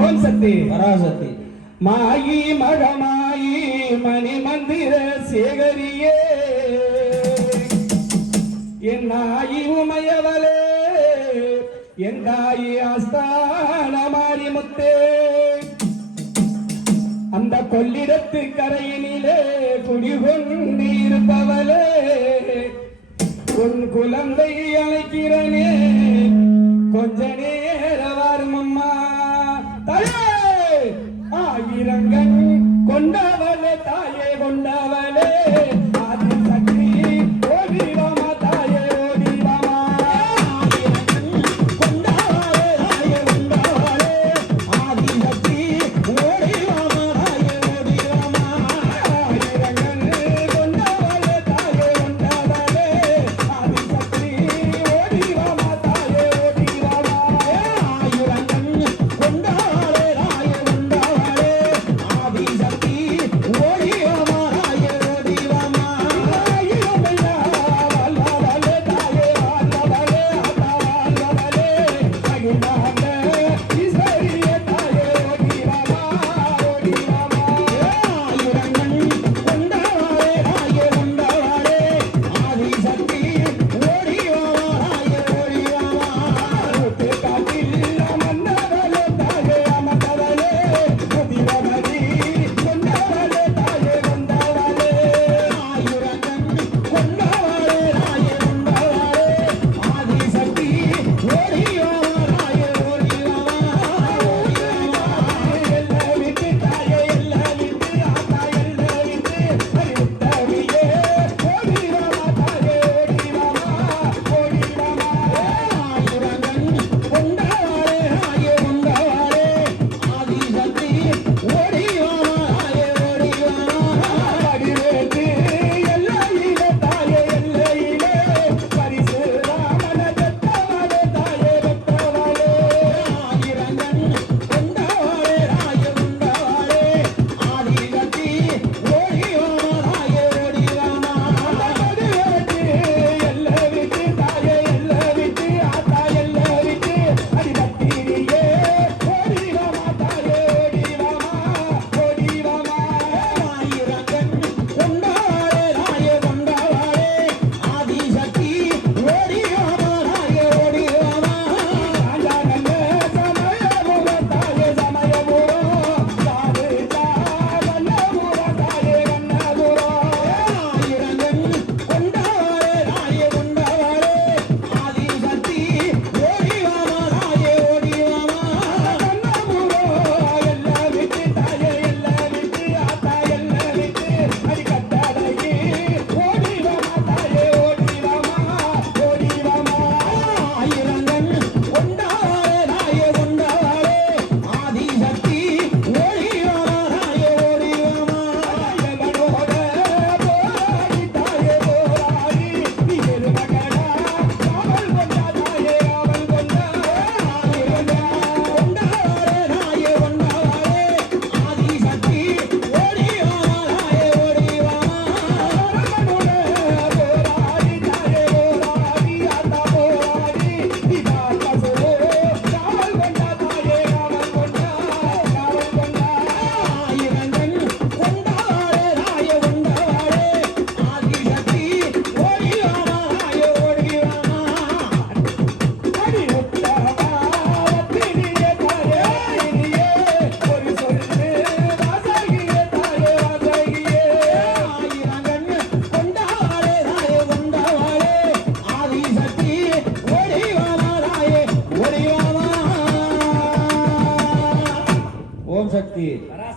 ஓம் சக்தி பராசக்தி மாயி மகமாயி மணி மந்திர சேகரியே என் நாயி உமையவளே என் தாயி ஆஸ்தான மாரிமுத்தே அந்த கொள்ளிடத்து கரையினிலே குடிகொண்டு இருப்பவளே உன் குழந்தை அழைக்கிறனே கொஞ்ச நேரம் அம்மா தாயே ஆயிரங்கன் கொண்டவளே தாயே கொண்டவளே ஆதி சக்தி ஓடிவாமா தாயே ஓடிவாமா ஆயிரங்கன் கொண்டவளே தாயே கொண்டவளே ஆதி சக்தி ஓடிவாமா தாயே ஓடிவாமா ஆயிரங்கன் கொண்டவளே தாயே கொண்டவளே ஆதி சக்தி ஓடிவாமா தாயே ஓடிவாமா ஆயிரங்கன் கொண்டவளே தாயே கொண்டவளே ஆதி சக்தி ஓடிவாமா தாயே ஓடிவாமா ஆயிரமெல்லா வல்லவளே தாயே வல்லவளே ஆத்தவல்லவளே அகிலாண்ட ஈஸ்வரியே தாயே ஓடிவாமா ஓடிவாமா ஆயிரங்கன் கொண்டவளே தாயே கொண்டவளே ஆதி சக்தி ஓடிவாமா தாயே ஓடிவாமா ருத்து காட்டில் அமர்ந்தவளே தாயே அமர்ந்தவளே முதிரவதி கொண்டவளே தாயே கொண்டவளே ஆயிரங்கன் கொண்டவளே தாயே கொண்டவளே ஆதி சக்தி ஓடிவாமா தாயே ஓடிவாமா எல்லை விட்டு தாயே எல்லை விட்டு ஆத்தா எல்லை விட்டு அரித்தவியே ஓடிவாமா தாயே ஓடிவாமா ஓடிவாமா ஆயிரங்கன் கொண்டவளே தாயே கொண்டவளே ஆதி சக்தி ஓடிவாமா தாயே ஓடிவாமா வடிவேற்று எல்லையிலே தாயே எல்லையிலே பரிசு ராமன பெற்றவளே தாயே பெற்றவளே ஆயிரங்கன் கொண்டவளே தாயே கொண்டவளே ஆதி சக்தி ஓடிவாமா தாயே ஓடிவாமா வடிவேற்று எல்லை விட்டு தாயே எல்லை விட்டு ஆத்தா எல்லை விட்டு அடிபட்டிரியே ஓடிவாமா தாயே ஓடிவாமா ஓடிவாமா ஆயிரங்கன் கொண்டவளே தாயே கொண்டவளே ஆதி சக்தி ஓடிவாமா தாயே ஓடிவாமா ராஜானல்ல சமயபுர தாயே சமயபுரம் சாதுதா வல்லபுர தாயே வல்லபுரம் ஆயிரங்கன் கொண்டவளே தாயே கொண்டவளே ஆதி சக்தி ஓடிவாமா தாயே ஓடிவாமா வல்லபுரம் எல்லை விட்டு தாயே எல்லை விட்டு ஆத்தா எல்லை விட்டு அடிக்கட்டடையே ஓடிவாமா தாயே ஓடிவாமா ஓடிவாமா ஆயிரங்கன் கொண்டவளே தாயே கொண்டவளே ஆதி சக்தி ஓடிவாமா தாயே ஓடிவாமா எவனோட போராடி தாயே போராடி நீ எருமகடா காவல் கொண்டா தாயே காவல் கொண்டா ஆயிரங்கன் கொண்டவளே தாயே கொண்டவளே ஆதி சக்தி ஓடிவாமா தாயே ஓடிவாமா அரவணோட போராடி தாயே போராடி ஆத்தா போராடி நீ காக்கசோ காவல் கொண்டா தாயே காவல் கொண்டா காவல் கொண்டா ஆயிரங்கன் கொண்டவளே தாயே கொண்டவளே ஆதி சக்தி ஓடிவாமா தாயே ஓடிவாமா அடி உத்தரவா வத்தினியே தாயே இனியே ஒரு சொல்லு வாசகியே தாயே வாசகியே ஆயிரங்கன் கொண்டவளே தாயே கொண்டவளே ஆதி சக்தி ஓடிவாமா தாயே ஓடிவாமா ஓம் சக்தி